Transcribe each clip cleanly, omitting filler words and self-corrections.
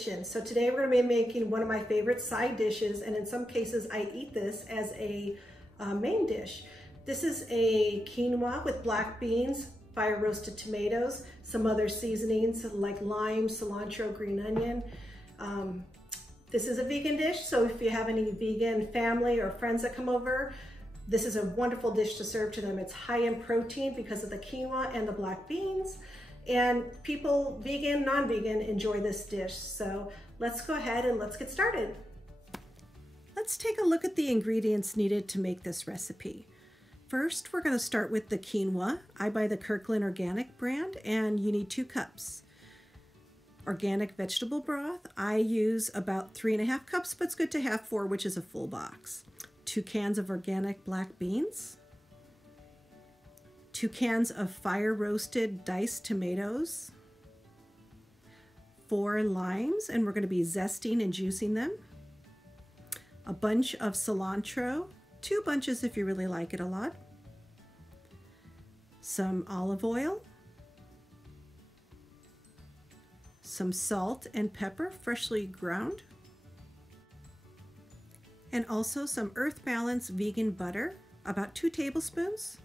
kitchen. So today we're going to be making one of my favorite side dishes, and in some cases I eat this as a main dish. This is a quinoa with black beans, fire roasted tomatoes, some other seasonings like lime, cilantro, green onion. This is a vegan dish, so if you have any vegan family or friends that come over, this is a wonderful dish to serve to them. It's high in protein because of the quinoa and the black beans. And people, vegan, non-vegan, enjoy this dish. So let's go ahead and let's get started. Let's take a look at the ingredients needed to make this recipe. First, we're going to start with the quinoa. I buy the Kirkland Organic brand, and you need 2 cups. Organic vegetable broth, I use about 3.5 cups, but it's good to have 4, which is a full box. 2 cans of organic black beans. 2 cans of fire roasted diced tomatoes, 4 limes, and we're going to be zesting and juicing them, a bunch of cilantro, 2 bunches if you really like it a lot, some olive oil, some salt and pepper freshly ground, and also some Earth Balance vegan butter, about 2 tablespoons.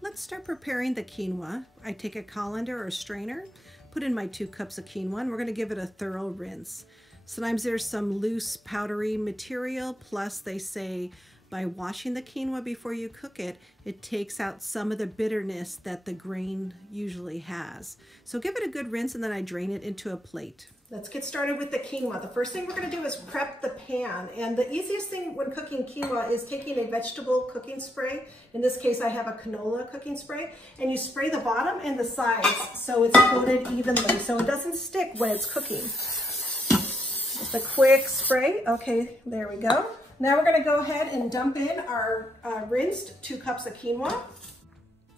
Let's start preparing the quinoa. I take a colander or strainer, put in my 2 cups of quinoa, and we're going to give it a thorough rinse. Sometimes there's some loose powdery material, plus they say by washing the quinoa before you cook it, it takes out some of the bitterness that the grain usually has. So give it a good rinse, and then I drain it into a plate. Let's get started with the quinoa. The first thing we're going to do is prep the pan. And the easiest thing when cooking quinoa is taking a vegetable cooking spray. In this case, I have a canola cooking spray. And you spray the bottom and the sides so it's coated evenly so it doesn't stick when it's cooking. Just a quick spray. Okay, there we go. Now we're going to go ahead and dump in our rinsed 2 cups of quinoa.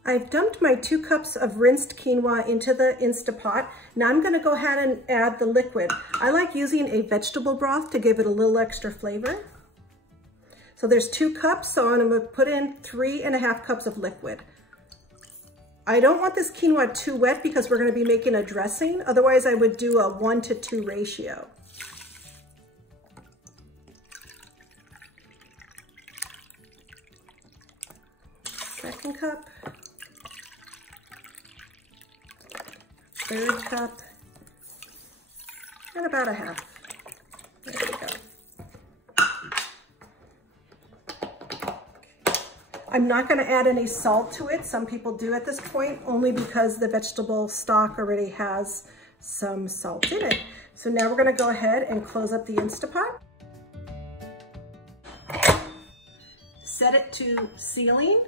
I've dumped my 2 cups of rinsed quinoa into the Instapot. Now I'm going to go ahead and add the liquid. I like using a vegetable broth to give it a little extra flavor. So there's 2 cups, so I'm going to put in 3.5 cups of liquid. I don't want this quinoa too wet because we're going to be making a dressing. Otherwise I would do a 1-to-2 ratio. Second cup. 3rd cup, and about a half. There we go. I'm not going to add any salt to it. Some people do at this point, only because the vegetable stock already has some salt in it. So now we're going to go ahead and close up the Instapot. Set it to sealing.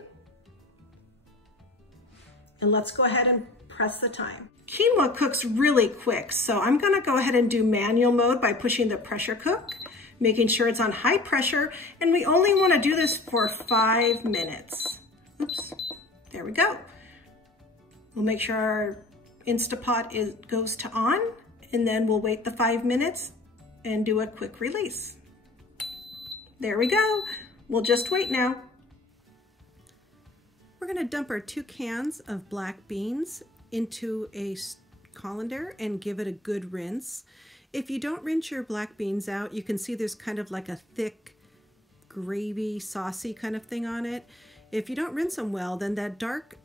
And let's go ahead and press the time. Quinoa cooks really quick, so I'm going to go ahead and do manual mode by pushing the pressure cook, making sure it's on high pressure, and we only want to do this for 5 minutes. Oops, there we go. We'll make sure our Instapot goes to on, and then we'll wait the 5 minutes and do a quick release. There we go. We'll just wait now. We're going to dump our 2 cans of black beans into a colander and give it a good rinse. If you don't rinse your black beans out, you can see there's kind of like a thick gravy, saucy kind of thing on it. If you don't rinse them well, then that dark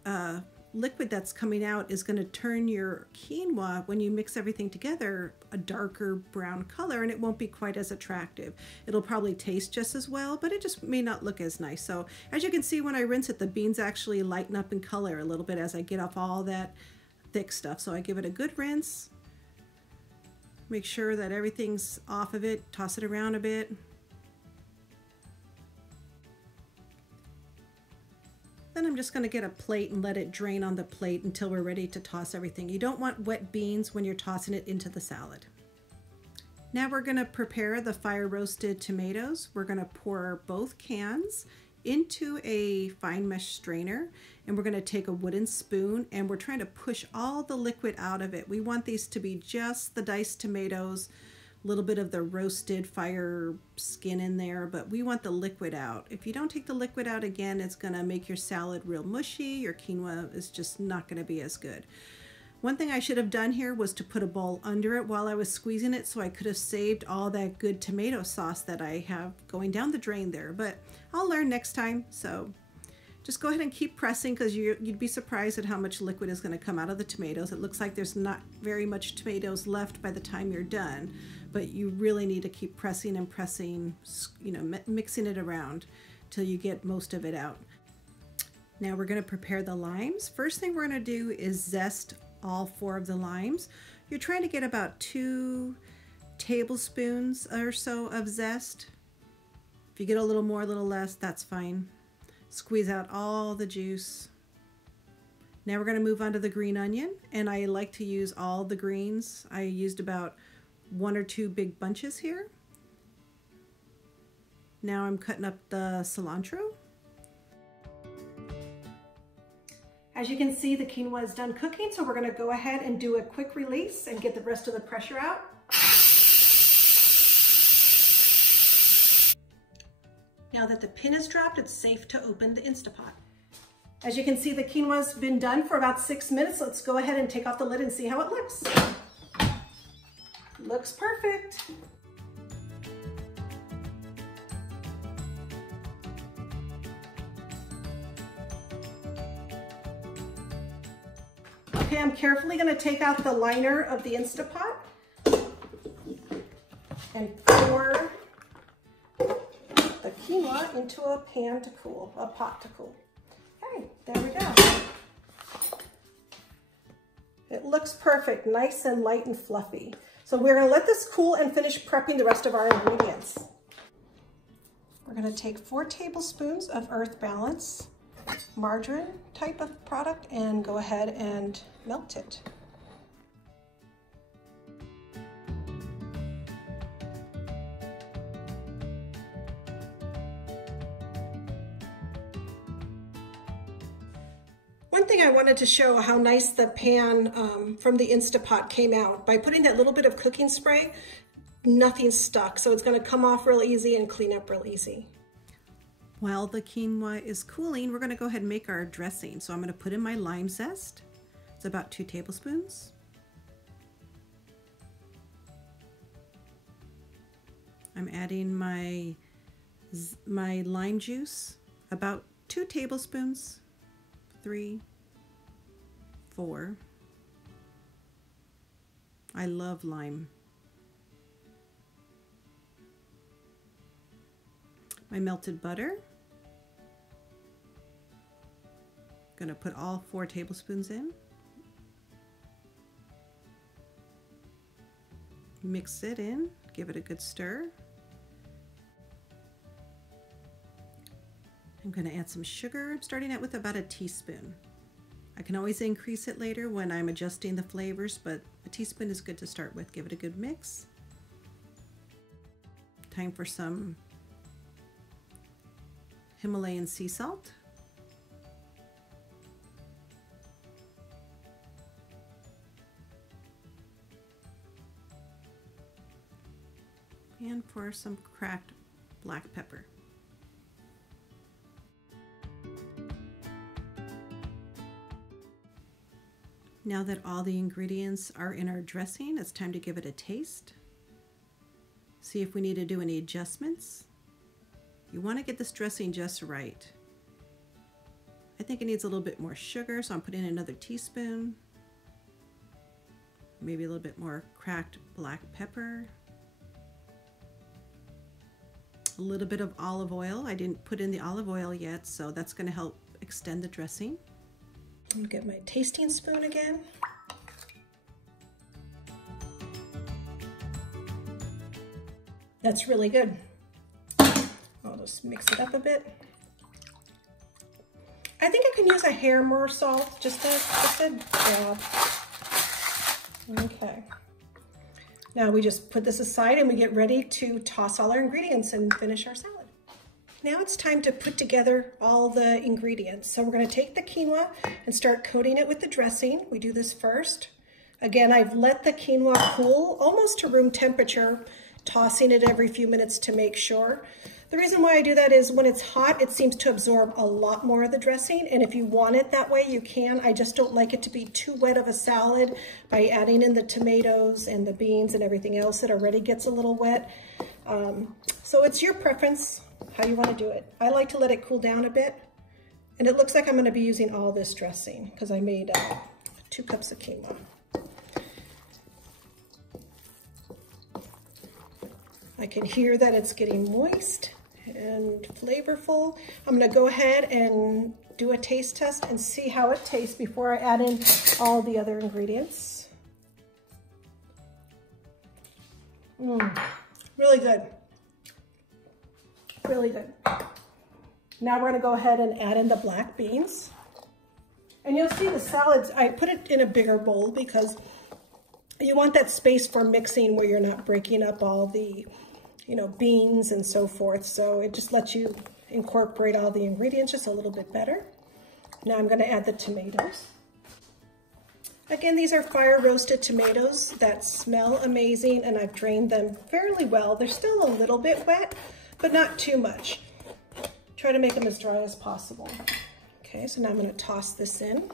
liquid that's coming out is going to turn your quinoa, when you mix everything together, a darker brown color, and it won't be quite as attractive. It'll probably taste just as well, but it just may not look as nice. So as you can see, when I rinse it, the beans actually lighten up in color a little bit as I get off all that thick stuff. So I give it a good rinse, make sure that everything's off of it, toss it around a bit. Then I'm just going to get a plate and let it drain on the plate until we're ready to toss everything. You don't want wet beans when you're tossing it into the salad. Now we're going to prepare the fire roasted tomatoes. We're going to pour both cans into a fine mesh strainer, and we're going to take a wooden spoon, and we're trying to push all the liquid out of it. We want these to be just the diced tomatoes, a little bit of the roasted fire skin in there, but we want the liquid out. If you don't take the liquid out, again, it's going to make your salad real mushy. Your quinoa is just not going to be as good. One thing I should have done here was to put a bowl under it while I was squeezing it, so I could have saved all that good tomato sauce that I have going down the drain there, but I'll learn next time. So just go ahead and keep pressing, because you'd be surprised at how much liquid is going to come out of the tomatoes. It looks like there's not very much tomatoes left by the time you're done, but you really need to keep pressing and pressing, you know, mixing it around till you get most of it out. Now we're going to prepare the limes. First thing we're going to do is zest all 4 of the limes. You're trying to get about 2 tablespoons or so of zest. If you get a little more, a little less, that's fine. Squeeze out all the juice. Now we're going to move on to the green onion, and I like to use all the greens. I used about 1 or 2 big bunches here. Now I'm cutting up the cilantro. As you can see, the quinoa is done cooking, so we're going to go ahead and do a quick release and get the rest of the pressure out. Now that the pin is dropped, it's safe to open the Instapot. As you can see, the quinoa's been done for about 6 minutes. Let's go ahead and take off the lid and see how it looks. Looks perfect. Okay, I'm carefully going to take out the liner of the Instapot and pour the quinoa into a pan to cool, a pot to cool. Okay, there we go. It looks perfect, nice and light and fluffy. So we're going to let this cool and finish prepping the rest of our ingredients. We're going to take 4 tablespoons of Earth Balance margarine type of product and go ahead and melt it. One thing I wanted to show how nice the pan from the Instapot came out. By putting that little bit of cooking spray, nothing stuck. So it's going to come off real easy and clean up real easy. While the quinoa is cooling, we're going to go ahead and make our dressing. So I'm going to put in my lime zest. It's about 2 tablespoons. I'm adding my lime juice, about 2 tablespoons, 3, 4. I love lime. My melted butter. Gonna put all 4 tablespoons in. Mix it in, give it a good stir. I'm going to add some sugar, starting out with about a teaspoon. I can always increase it later when I'm adjusting the flavors, but a teaspoon is good to start with. Give it a good mix. Time for some Himalayan sea salt. And for some cracked black pepper. Now that all the ingredients are in our dressing, it's time to give it a taste. See if we need to do any adjustments. You want to get this dressing just right. I think it needs a little bit more sugar, so I'm putting in another teaspoon. Maybe a little bit more cracked black pepper. A little bit of olive oil. I didn't put in the olive oil yet, so that's going to help extend the dressing. I'm going to get my tasting spoon again. That's really good. I'll just mix it up a bit. I think I can use a hair more salt, just a dab. Okay. Now we just put this aside and we get ready to toss all our ingredients and finish our salad. Now it's time to put together all the ingredients. So we're going to take the quinoa and start coating it with the dressing. We do this first. Again, I've let the quinoa cool almost to room temperature, tossing it every few minutes to make sure. The reason why I do that is when it's hot, it seems to absorb a lot more of the dressing. And if you want it that way, you can. I just don't like it to be too wet of a salad by adding in the tomatoes and the beans and everything else that already gets a little wet. So it's your preference how you want to do it. I like to let it cool down a bit. And it looks like I'm going to be using all this dressing because I made 2 cups of quinoa. I can hear that it's getting moist and flavorful. I'm going to go ahead and do a taste test and see how it tastes before I add in all the other ingredients. Really good. Really good. Now we're going to go ahead and add in the black beans. And you'll see the salads, I put it in a bigger bowl because you want that space for mixing where you're not breaking up all the, beans and so forth. So it just lets you incorporate all the ingredients just a little bit better. Now I'm going to add the tomatoes. Again, these are fire roasted tomatoes that smell amazing, and I've drained them fairly well. They're still a little bit wet, but not too much. Try to make them as dry as possible. Okay, so now I'm going to toss this in.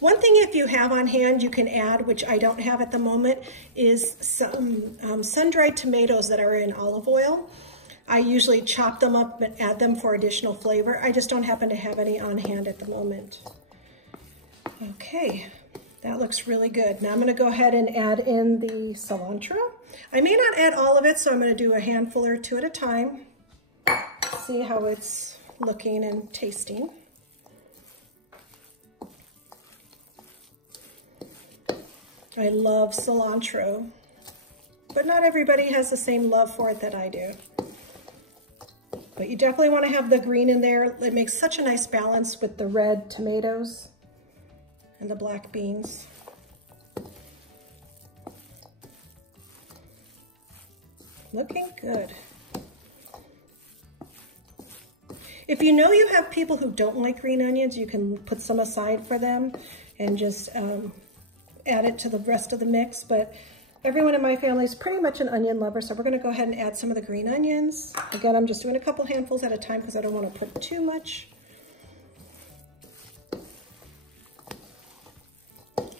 One thing if you have on hand you can add, which I don't have at the moment, is some sun-dried tomatoes that are in olive oil. I usually chop them up and add them for additional flavor. I just don't happen to have any on hand at the moment. Okay, that looks really good. Now I'm going to go ahead and add in the cilantro. I may not add all of it, so I'm going to do a handful or 2 at a time. See how it's looking and tasting. I love cilantro, but not everybody has the same love for it that I do. But you definitely want to have the green in there. It makes such a nice balance with the red tomatoes and the black beans. Looking good. If you know you have people who don't like green onions, you can put some aside for them and just add it to the rest of the mix. But everyone in my family is pretty much an onion lover, so we're going to go ahead and add some of the green onions. Again, I'm just doing a couple handfuls at a time because I don't want to put too much.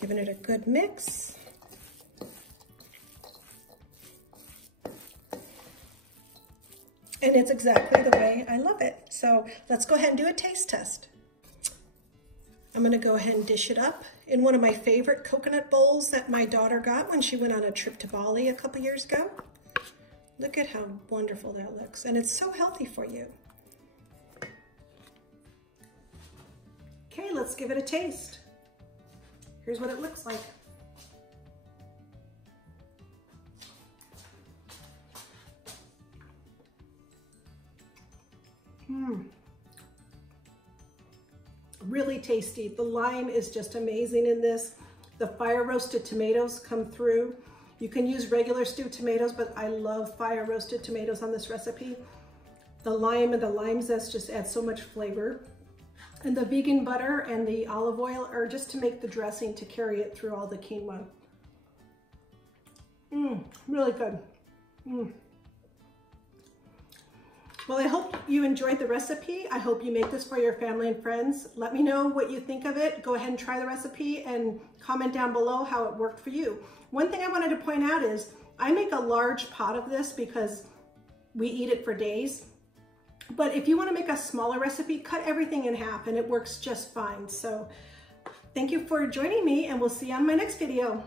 Giving it a good mix. And it's exactly the way I love it. So let's go ahead and do a taste test. I'm going to go ahead and dish it up in one of my favorite coconut bowls that my daughter got when she went on a trip to Bali a couple years ago. Look at how wonderful that looks. And it's so healthy for you. Okay, let's give it a taste. Here's what it looks like. Really tasty. The lime is just amazing in this. The fire roasted tomatoes come through. You can use regular stewed tomatoes, but I love fire roasted tomatoes on this recipe. The lime and the lime zest just add so much flavor. And the vegan butter and the olive oil are just to make the dressing to carry it through all the quinoa. Really good. Well, I hope you enjoyed the recipe. I hope you make this for your family and friends. Let me know what you think of it. Go ahead and try the recipe and comment down below how it worked for you. One thing I wanted to point out is I make a large pot of this because we eat it for days. But if you want to make a smaller recipe, cut everything in half and it works just fine. So thank you for joining me, and we'll see you on my next video.